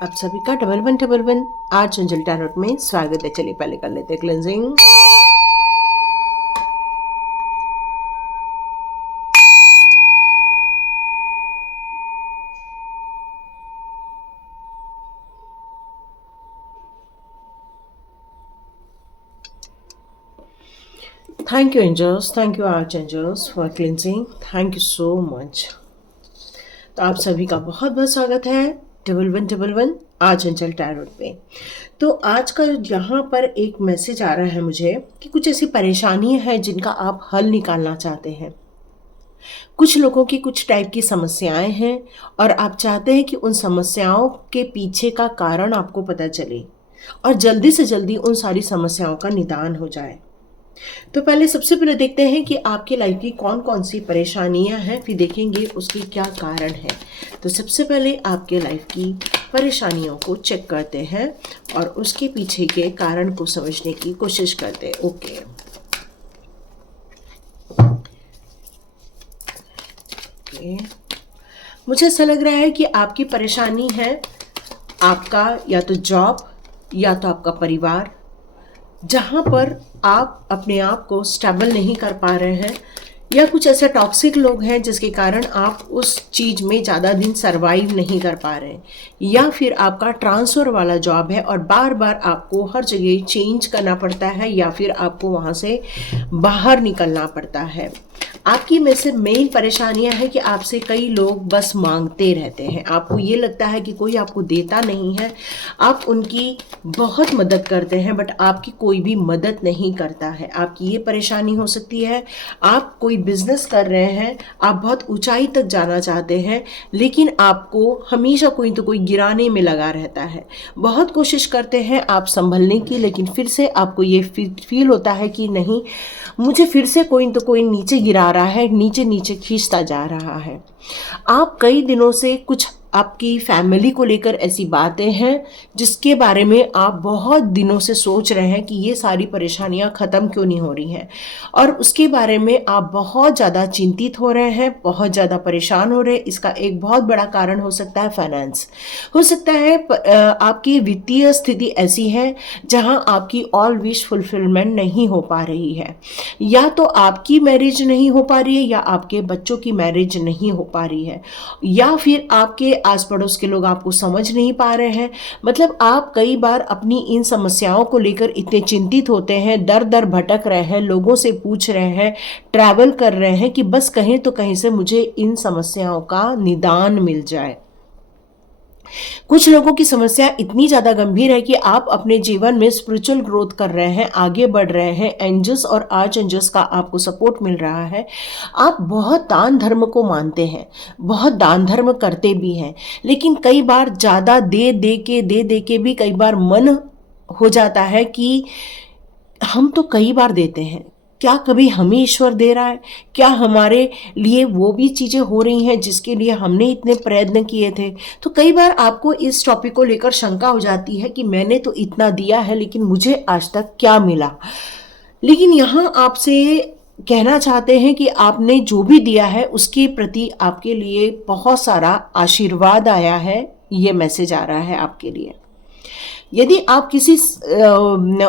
आप सभी का डबल वन आज चंचल टैरोट में स्वागत है। चलिए पहले कर लेते हैं cleansing. Thank you angels, thank you archangels for cleansing, thank you so much. तो आप सभी का बहुत बहुत स्वागत है डबल वन आज चंचल टैरोट में। तो आज का यहाँ पर एक मैसेज आ रहा है मुझे कि कुछ ऐसी परेशानियां हैं जिनका आप हल निकालना चाहते हैं। कुछ लोगों की कुछ टाइप की समस्याएं हैं और आप चाहते हैं कि उन समस्याओं के पीछे का कारण आपको पता चले और जल्दी से जल्दी उन सारी समस्याओं का निदान हो जाए। तो पहले सबसे पहले देखते हैं कि आपकी लाइफ की कौन कौन सी परेशानियां हैं, फिर देखेंगे उसकी क्या कारण है। तो सबसे पहले आपके लाइफ की परेशानियों को चेक करते हैं और उसके पीछे के कारण को समझने की कोशिश करते हैं। ओके, मुझे ऐसा लग रहा है कि आपकी परेशानी है आपका या तो जॉब या तो आपका परिवार, जहाँ पर आप अपने आप को स्टेबल नहीं कर पा रहे हैं, या कुछ ऐसे टॉक्सिक लोग हैं जिसके कारण आप उस चीज़ में ज़्यादा दिन सरवाइव नहीं कर पा रहे हैं, या फिर आपका ट्रांसफ़र वाला जॉब है और बार बार आपको हर जगह चेंज करना पड़ता है या फिर आपको वहाँ से बाहर निकलना पड़ता है। आपकी में से मेन परेशानियां है कि आपसे कई लोग बस मांगते रहते हैं। आपको ये लगता है कि कोई आपको देता नहीं है, आप उनकी बहुत मदद करते हैं बट आपकी कोई भी मदद नहीं करता है। आपकी ये परेशानी हो सकती है। आप कोई बिजनेस कर रहे हैं, आप बहुत ऊंचाई तक जाना चाहते हैं, लेकिन आपको हमेशा कोई तो कोई गिराने में लगा रहता है। बहुत कोशिश करते हैं आप संभलने की, लेकिन फिर से आपको ये फील होता है कि नहीं, मुझे फिर से कोई तो कोई नीचे गिरा रहा है, नीचे नीचे खींचता जा रहा है। आप कई दिनों से कुछ आपकी फैमिली को लेकर ऐसी बातें हैं जिसके बारे में आप बहुत दिनों से सोच रहे हैं कि ये सारी परेशानियां ख़त्म क्यों नहीं हो रही हैं, और उसके बारे में आप बहुत ज़्यादा चिंतित हो रहे हैं, बहुत ज़्यादा परेशान हो रहे हैं। इसका एक बहुत बड़ा कारण हो सकता है फाइनेंस। हो सकता है आपकी वित्तीय स्थिति ऐसी है जहां आपकी ऑल विश फुलफिलमेंट नहीं हो पा रही है, या तो आपकी मैरिज नहीं हो पा रही है या आपके बच्चों की मैरिज नहीं हो पा रही है, या फिर आपके आस पड़ोस के लोग आपको समझ नहीं पा रहे हैं। मतलब आप कई बार अपनी इन समस्याओं को लेकर इतने चिंतित होते हैं, दर दर भटक रहे हैं, लोगों से पूछ रहे हैं, ट्रैवल कर रहे हैं कि बस कहीं तो कहीं से मुझे इन समस्याओं का निदान मिल जाए। कुछ लोगों की समस्या इतनी ज़्यादा गंभीर है कि आप अपने जीवन में स्पिरिचुअल ग्रोथ कर रहे हैं, आगे बढ़ रहे हैं, एंजल्स और आर्च एंजल्स का आपको सपोर्ट मिल रहा है। आप बहुत दान धर्म को मानते हैं, बहुत दान धर्म करते भी हैं, लेकिन कई बार ज़्यादा दे के भी कई बार मन हो जाता है कि हम तो कई बार देते हैं, क्या कभी हमें ईश्वर दे रहा है? क्या हमारे लिए वो भी चीज़ें हो रही हैं जिसके लिए हमने इतने प्रयत्न किए थे? तो कई बार आपको इस टॉपिक को लेकर शंका हो जाती है कि मैंने तो इतना दिया है लेकिन मुझे आज तक क्या मिला। लेकिन यहाँ आपसे कहना चाहते हैं कि आपने जो भी दिया है उसके प्रति आपके लिए बहुत सारा आशीर्वाद आया है। ये मैसेज आ रहा है आपके लिए। यदि आप किसी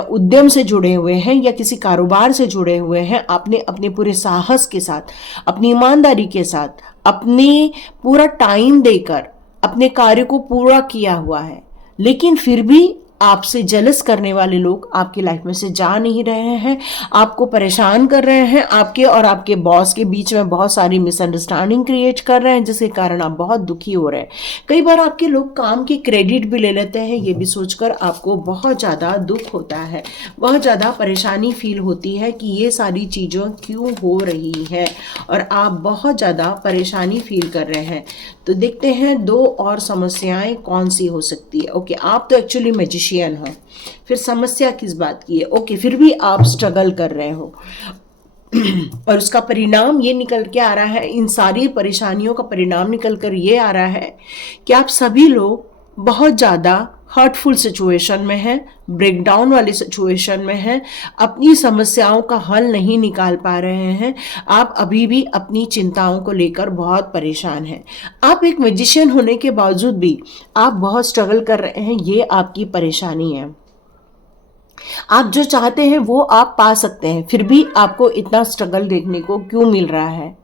उद्यम से जुड़े हुए हैं या किसी कारोबार से जुड़े हुए हैं, आपने अपने पूरे साहस के साथ, अपनी ईमानदारी के साथ, अपने पूरा टाइम देकर अपने कार्य को पूरा किया हुआ है, लेकिन फिर भी आपसे जेलस करने वाले लोग आपकी लाइफ में से जा नहीं रहे हैं, आपको परेशान कर रहे हैं, आपके और आपके बॉस के बीच में बहुत सारी मिसअंडरस्टैंडिंग क्रिएट कर रहे हैं जिसके कारण आप बहुत दुखी हो रहे हैं। कई बार आपके लोग काम की क्रेडिट भी ले लेते हैं, ये भी सोचकर आपको बहुत ज़्यादा दुख होता है, बहुत ज़्यादा परेशानी फील होती है कि ये सारी चीज़ें क्यों हो रही है और आप बहुत ज़्यादा परेशानी फील कर रहे हैं। तो देखते हैं दो और समस्याएं कौन सी हो सकती है। ओके, आप तो एक्चुअली मैजिशियन हो, फिर समस्या किस बात की है? ओके, फिर भी आप स्ट्रगल कर रहे हो और उसका परिणाम ये निकल के आ रहा है, इन सारी परेशानियों का परिणाम निकल कर ये आ रहा है कि आप सभी लोग बहुत ज़्यादा हर्टफुल सिचुएशन में हैं, ब्रेकडाउन वाली सिचुएशन में हैं, अपनी समस्याओं का हल नहीं निकाल पा रहे हैं, आप अभी भी अपनी चिंताओं को लेकर बहुत परेशान हैं। आप एक मैजिशियन होने के बावजूद भी आप बहुत स्ट्रगल कर रहे हैं, ये आपकी परेशानी है। आप जो चाहते हैं वो आप पा सकते हैं, फिर भी आपको इतना स्ट्रगल देखने को क्यों मिल रहा है?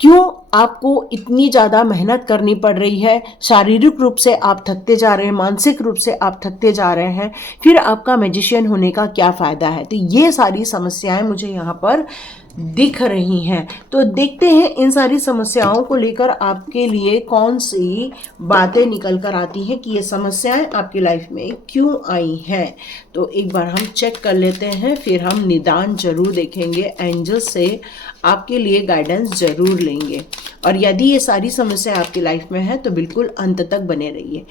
क्यों आपको इतनी ज़्यादा मेहनत करनी पड़ रही है? शारीरिक रूप से आप थकते जा रहे हैं, मानसिक रूप से आप थकते जा रहे हैं, फिर आपका मैजिशियन होने का क्या फ़ायदा है? तो ये सारी समस्याएं मुझे यहाँ पर दिख रही हैं। तो देखते हैं इन सारी समस्याओं को लेकर आपके लिए कौन सी बातें निकल कर आती हैं कि ये समस्याएं आपकी लाइफ में क्यों आई हैं। तो एक बार हम चेक कर लेते हैं, फिर हम निदान जरूर देखेंगे, एंजल से आपके लिए गाइडेंस जरूर लेंगे। और यदि ये सारी समस्या आपकी लाइफ में है तो बिल्कुल अंत तक बने रहिए।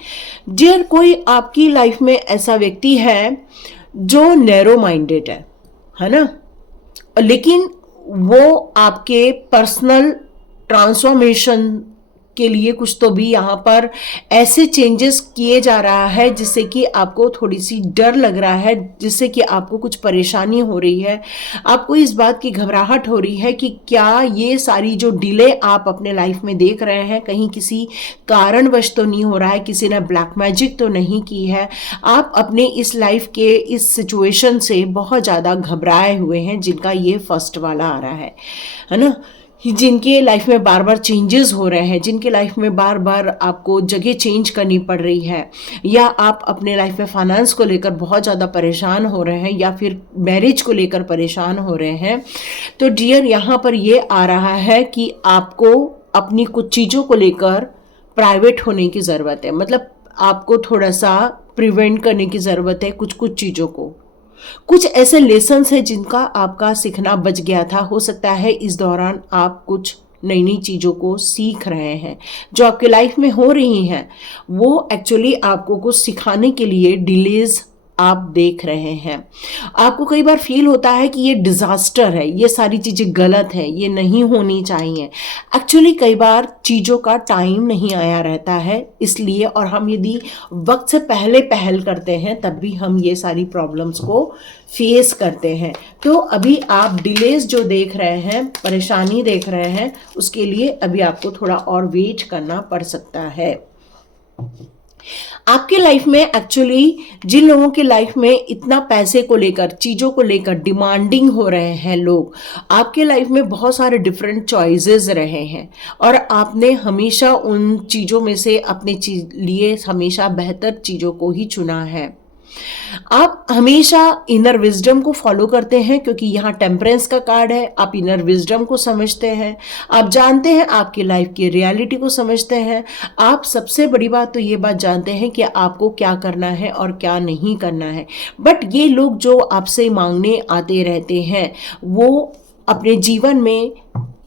डियर, कोई आपकी लाइफ में ऐसा व्यक्ति है जो नैरो माइंडेड है ना, लेकिन वो आपके पर्सनल ट्रांसफॉर्मेशन के लिए कुछ तो भी यहाँ पर ऐसे चेंजेस किए जा रहा है जिससे कि आपको थोड़ी सी डर लग रहा है, जिससे कि आपको कुछ परेशानी हो रही है, आपको इस बात की घबराहट हो रही है कि क्या ये सारी जो डिले आप अपने लाइफ में देख रहे हैं कहीं किसी कारणवश तो नहीं हो रहा है, किसी ने ब्लैक मैजिक तो नहीं की है। आप अपने इस लाइफ के इस सिचुएशन से बहुत ज़्यादा घबराए हुए हैं, जिनका ये फर्स्ट वाला आ रहा है ना, जिनके लाइफ में बार बार चेंजेस हो रहे हैं, जिनके लाइफ में बार बार आपको जगह चेंज करनी पड़ रही है, या आप अपने लाइफ में फाइनेंस को लेकर बहुत ज़्यादा परेशान हो रहे हैं, या फिर मैरिज को लेकर परेशान हो रहे हैं। तो डियर, यहाँ पर ये आ रहा है कि आपको अपनी कुछ चीज़ों को लेकर प्राइवेट होने की ज़रूरत है। मतलब आपको थोड़ा सा प्रिवेंट करने की ज़रूरत है कुछ कुछ चीज़ों को। कुछ ऐसे लेसन्स हैं जिनका आपका सीखना बच गया था। हो सकता है इस दौरान आप कुछ नई नई चीज़ों को सीख रहे हैं जो आपके लाइफ में हो रही हैं, वो एक्चुअली आपको कुछ सिखाने के लिए डिलेज आप देख रहे हैं। आपको कई बार फील होता है कि ये डिजास्टर है, ये सारी चीज़ें गलत है, ये नहीं होनी चाहिए। एक्चुअली कई बार चीज़ों का टाइम नहीं आया रहता है, इसलिए, और हम यदि वक्त से पहले पहल करते हैं तब भी हम ये सारी प्रॉब्लम्स को फेस करते हैं। तो अभी आप डिलेज जो देख रहे हैं, परेशानी देख रहे हैं, उसके लिए अभी आपको थोड़ा और वेट करना पड़ सकता है। आपके लाइफ में एक्चुअली जिन लोगों के लाइफ में इतना पैसे को लेकर, चीज़ों को लेकर डिमांडिंग हो रहे हैं लोग, आपके लाइफ में बहुत सारे डिफरेंट चॉइसेस रहे हैं और आपने हमेशा उन चीज़ों में से अपने लिए हमेशा बेहतर चीज़ों को ही चुना है। आप हमेशा इनर विजडम को फॉलो करते हैं क्योंकि यहाँ टेम्परेंस का कार्ड है। आप इनर विजडम को समझते हैं, आप जानते हैं, आपकी लाइफ की रियलिटी को समझते हैं। आप सबसे बड़ी बात तो ये बात जानते हैं कि आपको क्या करना है और क्या नहीं करना है। बट ये लोग जो आपसे मांगने आते रहते हैं वो अपने जीवन में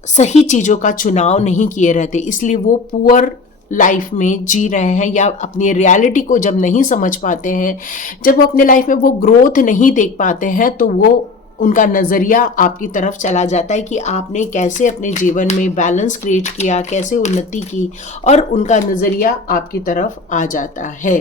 सही चीज़ों का चुनाव नहीं किए रहते, इसलिए वो पुअर लाइफ में जी रहे हैं या अपनी रियलिटी को जब नहीं समझ पाते हैं, जब वो अपने लाइफ में वो ग्रोथ नहीं देख पाते हैं, तो वो उनका नज़रिया आपकी तरफ चला जाता है कि आपने कैसे अपने जीवन में बैलेंस क्रिएट किया, कैसे उन्नति की, और उनका नज़रिया आपकी तरफ आ जाता है।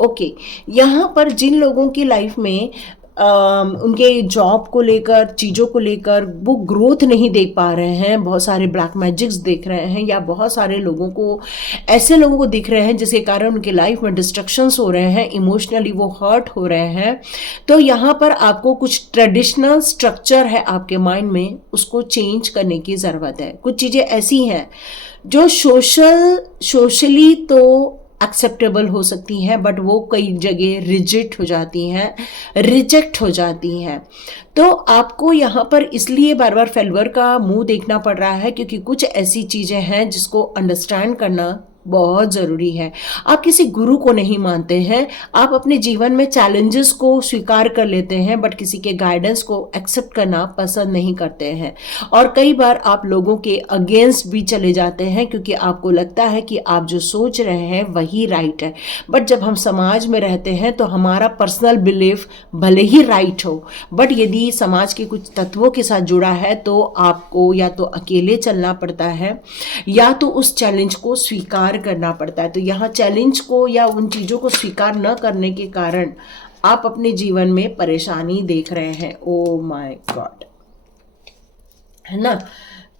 ओके, यहाँ पर जिन लोगों की लाइफ में उनके जॉब को लेकर, चीज़ों को लेकर वो ग्रोथ नहीं देख पा रहे हैं, बहुत सारे ब्लैक मैजिक्स देख रहे हैं, या बहुत सारे लोगों को, ऐसे लोगों को दिख रहे हैं जिसके कारण उनके लाइफ में डिस्ट्रक्शंस हो रहे हैं, इमोशनली वो हर्ट हो रहे हैं, तो यहाँ पर आपको कुछ ट्रेडिशनल स्ट्रक्चर है आपके माइंड में, उसको चेंज करने की ज़रूरत है। कुछ चीज़ें ऐसी हैं जो सोशली तो एक्सेप्टेबल हो सकती हैं, बट वो कई जगह रिजेक्ट हो जाती हैं। तो आपको यहाँ पर इसलिए बार बार फेल्यूर का मुंह देखना पड़ रहा है क्योंकि कुछ ऐसी चीज़ें हैं जिसको अंडरस्टैंड करना बहुत ज़रूरी है। आप किसी गुरु को नहीं मानते हैं, आप अपने जीवन में चैलेंजेस को स्वीकार कर लेते हैं, बट किसी के गाइडेंस को एक्सेप्ट करना पसंद नहीं करते हैं, और कई बार आप लोगों के अगेंस्ट भी चले जाते हैं क्योंकि आपको लगता है कि आप जो सोच रहे हैं वही राइट है। बट जब हम समाज में रहते हैं तो हमारा पर्सनल बिलीफ भले ही राइट हो, बट यदि समाज के कुछ तत्वों के साथ जुड़ा है तो आपको या तो अकेले चलना पड़ता है या तो उस चैलेंज को स्वीकार स्वीकार करना पड़ता है। तो यहाँ चैलेंज को या उन चीज़ों को स्वीकार न करने के कारण आप अपने जीवन में परेशानी देख रहे हैं। ओ माय गॉड, है ना।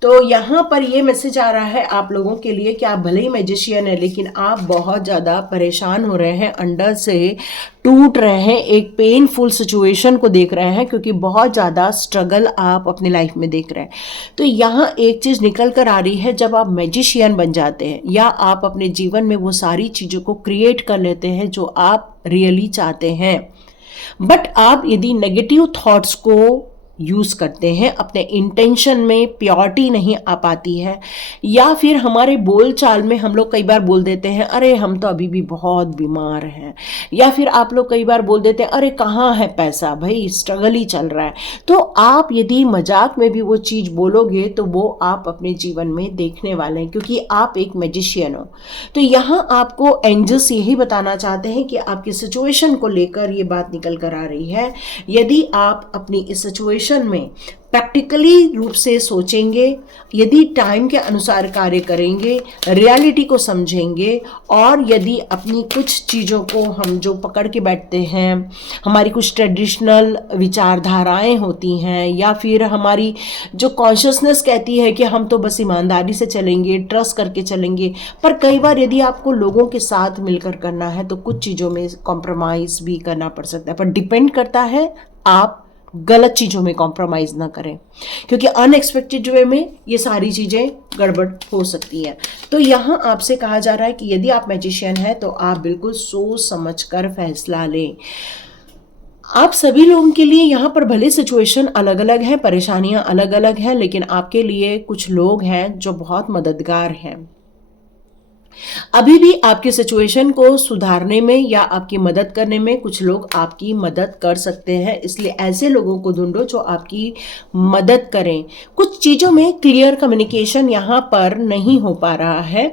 तो यहाँ पर ये मैसेज आ रहा है आप लोगों के लिए कि आप भले ही मैजिशियन है, लेकिन आप बहुत ज़्यादा परेशान हो रहे हैं, अंदर से टूट रहे हैं, एक पेनफुल सिचुएशन को देख रहे हैं, क्योंकि बहुत ज़्यादा स्ट्रगल आप अपनी लाइफ में देख रहे हैं। तो यहाँ एक चीज़ निकल कर आ रही है, जब आप मैजिशियन बन जाते हैं या आप अपने जीवन में वो सारी चीज़ों को क्रिएट कर लेते हैं जो आप रियली चाहते हैं, बट आप यदि नेगेटिव थॉट्स को यूज़ करते हैं, अपने इंटेंशन में प्योरिटी नहीं आ पाती है, या फिर हमारे बोल चाल में हम लोग कई बार बोल देते हैं अरे हम तो अभी भी बहुत बीमार हैं, या फिर आप लोग कई बार बोल देते हैं अरे कहाँ है पैसा, भाई स्ट्रगल ही चल रहा है। तो आप यदि मजाक में भी वो चीज़ बोलोगे तो वो आप अपने जीवन में देखने वाले हैं, क्योंकि आप एक मैजिशियन हो। तो यहाँ आपको एंजल्स यही बताना चाहते हैं कि आपकी सिचुएशन को लेकर ये बात निकल कर आ रही है, यदि आप अपनी इस सिचुएशन में प्रैक्टिकली रूप से सोचेंगे, यदि टाइम के अनुसार कार्य करेंगे, रियलिटी को समझेंगे, और यदि अपनी कुछ चीज़ों को हम जो पकड़ के बैठते हैं, हमारी कुछ ट्रेडिशनल विचारधाराएं होती हैं, या फिर हमारी जो कॉन्शियसनेस कहती है कि हम तो बस ईमानदारी से चलेंगे, ट्रस्ट करके चलेंगे, पर कई बार यदि आपको लोगों के साथ मिलकर करना है तो कुछ चीज़ों में कॉम्प्रोमाइज़ भी करना पड़ सकता है। पर डिपेंड करता है आप गलत चीज़ों में कॉम्प्रोमाइज़ ना करें, क्योंकि अनएक्सपेक्टेड वे में ये सारी चीज़ें गड़बड़ हो सकती हैं। तो यहाँ आपसे कहा जा रहा है कि यदि आप मैजिशियन हैं तो आप बिल्कुल सोच समझकर फैसला लें। आप सभी लोगों के लिए यहाँ पर भले सिचुएशन अलग अलग है, परेशानियाँ अलग अलग हैं, लेकिन आपके लिए कुछ लोग हैं जो बहुत मददगार हैं। अभी भी आपकी सिचुएशन को सुधारने में या आपकी मदद करने में कुछ लोग आपकी मदद कर सकते हैं, इसलिए ऐसे लोगों को ढूंढो जो आपकी मदद करें। कुछ चीज़ों में क्लियर कम्युनिकेशन यहाँ पर नहीं हो पा रहा है।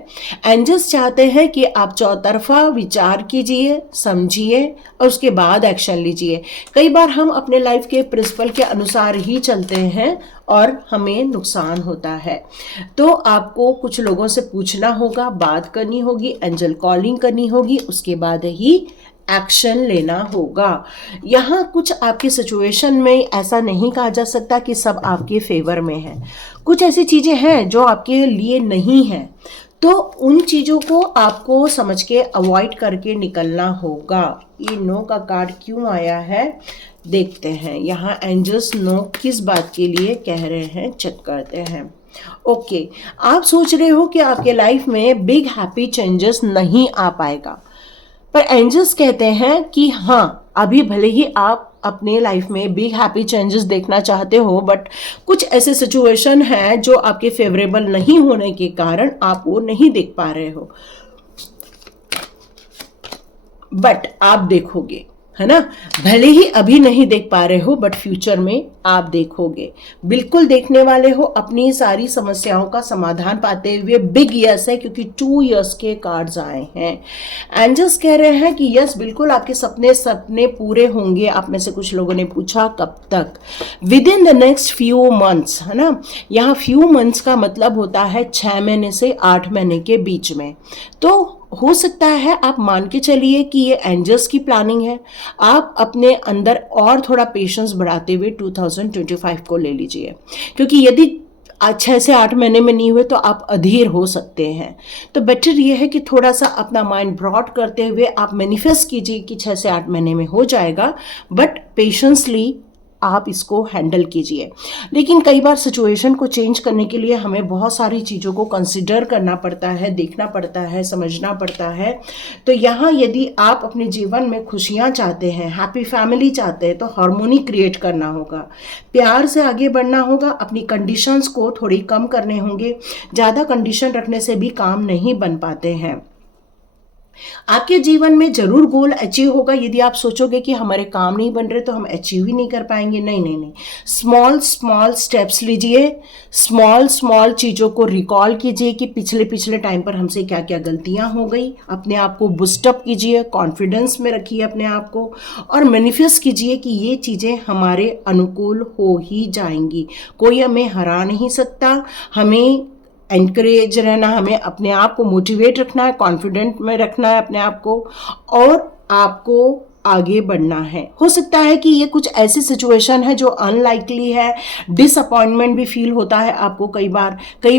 एंजल्स चाहते हैं कि आप चौतरफा विचार कीजिए, समझिए और उसके बाद एक्शन लीजिए। कई बार हम अपने लाइफ के प्रिंसिपल के अनुसार ही चलते हैं और हमें नुकसान होता है। तो आपको कुछ लोगों से पूछना होगा, बात करनी होगी, एंजल कॉलिंग करनी होगी, उसके बाद ही एक्शन लेना होगा। यहाँ कुछ आपकी सिचुएशन में ऐसा नहीं कहा जा सकता कि सब आपके फेवर में है। कुछ ऐसी चीज़ें हैं जो आपके लिए नहीं हैं, तो उन चीज़ों को आपको समझ के अवॉइड करके निकलना होगा। ये नो का कार्ड क्यों आया है देखते हैं। यहाँ एंजल्स नो किस बात के लिए कह रहे हैं, चेक करते हैं। ओके, आप सोच रहे हो कि आपके लाइफ में बिग हैप्पी चेंजेस नहीं आ पाएगा, पर एंजल्स कहते हैं कि हाँ, अभी भले ही आप अपने लाइफ में बिग हैप्पी चेंजेस देखना चाहते हो, बट कुछ ऐसे सिचुएशन हैं जो आपके फेवरेबल नहीं होने के कारण आप वो नहीं देख पा रहे हो, बट आप देखोगे, है ना। भले ही अभी नहीं देख पा रहे हो, बट फ्यूचर में आप देखोगे, बिल्कुल देखने वाले हो। अपनी सारी समस्याओं का समाधान पाते हुए बिग यस है, क्योंकि 2 years के कार्ड्स आए हैं। एंजल्स कह रहे हैं कि यस, बिल्कुल आपके सपने पूरे होंगे। आप में से कुछ लोगों ने पूछा कब तक, with in the next few months, है ना। यहाँ फ्यू मंथ्स का मतलब होता है 6 महीने से 8 महीने के बीच में। तो हो सकता है आप मान के चलिए कि ये एंजल्स की प्लानिंग है। आप अपने अंदर और थोड़ा पेशेंस बढ़ाते हुए 2025 को ले लीजिए, क्योंकि यदि 6 से 8 महीने में नहीं हुए तो आप अधीर हो सकते हैं। तो बेटर ये है कि थोड़ा सा अपना माइंड ब्रॉड करते हुए आप मैनिफेस्ट कीजिए कि 6 से 8 महीने में हो जाएगा, बट पेशेंसली आप इसको हैंडल कीजिए। लेकिन कई बार सिचुएशन को चेंज करने के लिए हमें बहुत सारी चीज़ों को कंसिडर करना पड़ता है, देखना पड़ता है, समझना पड़ता है। तो यहाँ यदि आप अपने जीवन में खुशियाँ चाहते हैं, हैप्पी फैमिली चाहते हैं, तो हार्मोनी क्रिएट करना होगा, प्यार से आगे बढ़ना होगा, अपनी कंडीशंस को थोड़ी कम करने होंगे। ज़्यादा कंडीशन रखने से भी काम नहीं बन पाते हैं। आपके जीवन में जरूर गोल अचीव होगा। यदि आप सोचोगे कि हमारे काम नहीं बन रहे तो हम अचीव ही नहीं कर पाएंगे, नहीं नहीं नहीं। स्मॉल स्टेप्स लीजिए, स्मॉल चीज़ों को रिकॉल कीजिए कि पिछले टाइम पर हमसे क्या क्या गलतियां हो गई। अपने आप को बूस्टअप कीजिए, कॉन्फिडेंस में रखिए अपने आप को, और मैनिफेस्ट कीजिए कि ये चीज़ें हमारे अनुकूल हो ही जाएंगी। कोई हमें हरा नहीं सकता, हमें एनकरेज रहना, हमें अपने आप को मोटिवेट रखना है, कॉन्फिडेंट में रखना है अपने आप को, और आपको आगे बढ़ना है। हो सकता है कि ये कुछ ऐसी सिचुएशन है जो अनलाइकली है, डिसअपॉइंटमेंट भी फील होता है आपको कई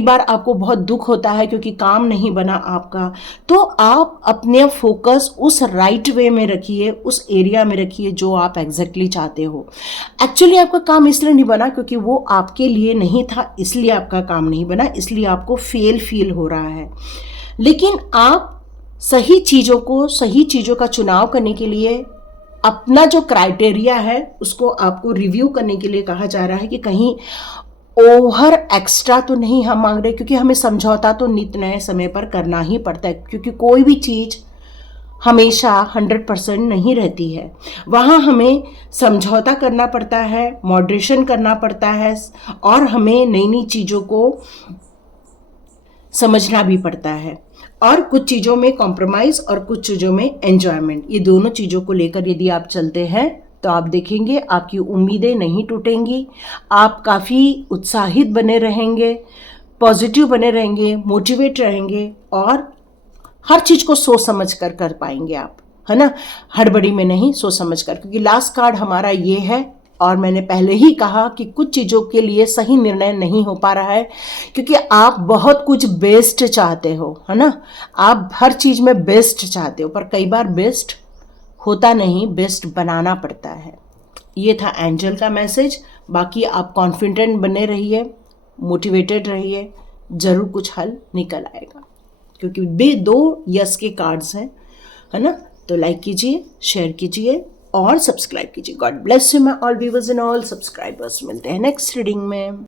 बार आपको बहुत दुख होता है क्योंकि काम नहीं बना आपका। तो आप अपने फोकस उस राइट वे में रखिए, उस एरिया में रखिए जो आप एग्जैक्टली चाहते हो। एक्चुअली आपका काम इसलिए नहीं बना क्योंकि वो आपके लिए नहीं था, इसलिए आपका काम नहीं बना, इसलिए आपको फेल फील हो रहा है। लेकिन आप सही चीज़ों का चुनाव करने के लिए अपना जो क्राइटेरिया है उसको आपको रिव्यू करने के लिए कहा जा रहा है कि कहीं ओवर एक्स्ट्रा तो नहीं हम मांग रहे, क्योंकि हमें समझौता तो नित नए समय पर करना ही पड़ता है, क्योंकि कोई भी चीज़ हमेशा 100% नहीं रहती है। वहाँ हमें समझौता करना पड़ता है, मॉडरेशन करना पड़ता है, और हमें नई नई चीज़ों को समझना भी पड़ता है, और कुछ चीज़ों में कॉम्प्रोमाइज़ और कुछ चीज़ों में एन्जॉयमेंट। ये दोनों चीज़ों को लेकर यदि आप चलते हैं तो आप देखेंगे आपकी उम्मीदें नहीं टूटेंगी, आप काफ़ी उत्साहित बने रहेंगे, पॉजिटिव बने रहेंगे, मोटिवेट रहेंगे, और हर चीज़ को सोच समझ कर पाएंगे आप, है ना, हड़बड़ी में नहीं, सोच समझ कर। क्योंकि लास्ट कार्ड हमारा ये है, और मैंने पहले ही कहा कि कुछ चीज़ों के लिए सही निर्णय नहीं हो पा रहा है क्योंकि आप बहुत कुछ बेस्ट चाहते हो, है ना, आप हर चीज़ में बेस्ट चाहते हो, पर कई बार बेस्ट होता नहीं, बेस्ट बनाना पड़ता है। ये था एंजल का मैसेज। बाकी आप कॉन्फिडेंट बने रहिए, मोटिवेटेड रहिए, ज़रूर कुछ हल निकल आएगा, क्योंकि दो यस के कार्ड्स हैं, है ना। तो लाइक कीजिए, शेयर कीजिए और सब्सक्राइब कीजिए। God bless you my all viewers and all subscribers. मिलते हैं नेक्स्ट रीडिंग में।